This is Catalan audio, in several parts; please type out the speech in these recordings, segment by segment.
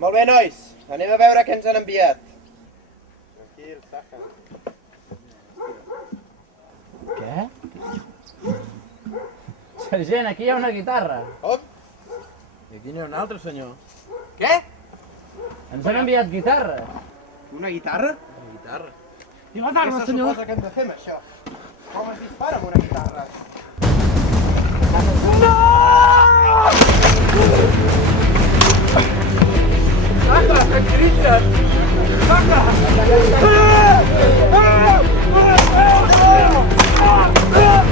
Molt bé, nois. Anem a veure què ens han enviat. Tranquil, Saja. Què? Sergent, aquí hi ha una guitarra. On? I aquí n'hi ha una altra, senyor. Què? Ens han enviat guitarra. Una guitarra? Una guitarra. I les Què armes, se senyor? suposa que hem de fer amb això? Com es dispara amb una guitarra? Saja, tranquil·litza't! Saja!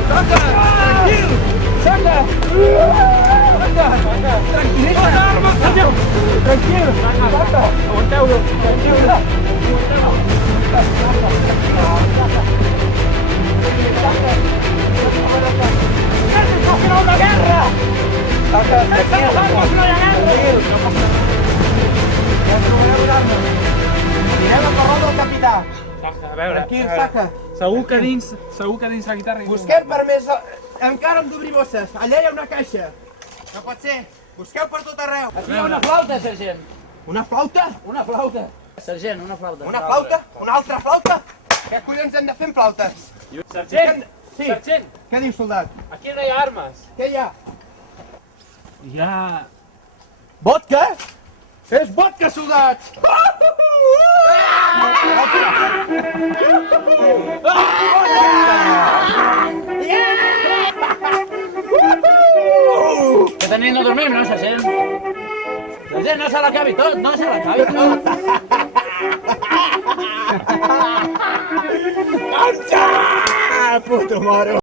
Saja, tranquil! Saja! Saja, tranquil·litza't! Senyor! Tranquil! Saja! Aguanteu-lo! Tranquil! ¡Está haciendo una guerra! ¡Saja, tranquil! Tranquil! Anirem a parlar del capità. Saja, a veure. Tranquil, Saja. Segur que dins la guitarra... Busquem per més... Encara hem d'obrir bosses. Allà hi ha una caixa. No pot ser. Busqueu per tot arreu. Aquí hi ha una flauta, sergent. Una flauta? Una flauta. Sergent, una flauta. Una flauta? Una altra flauta? Què collons hem de fer amb flautes? Sergent! Sí. Sergent! Què dius, soldat? Aquí no hi ha armes. Què hi ha? Hi ha... Vodka? És vodka, soldats! Aquesta nit no dormim, no, sergent? Sergent, no se l'acabi tot, no se l'acabi tot. Puto moro!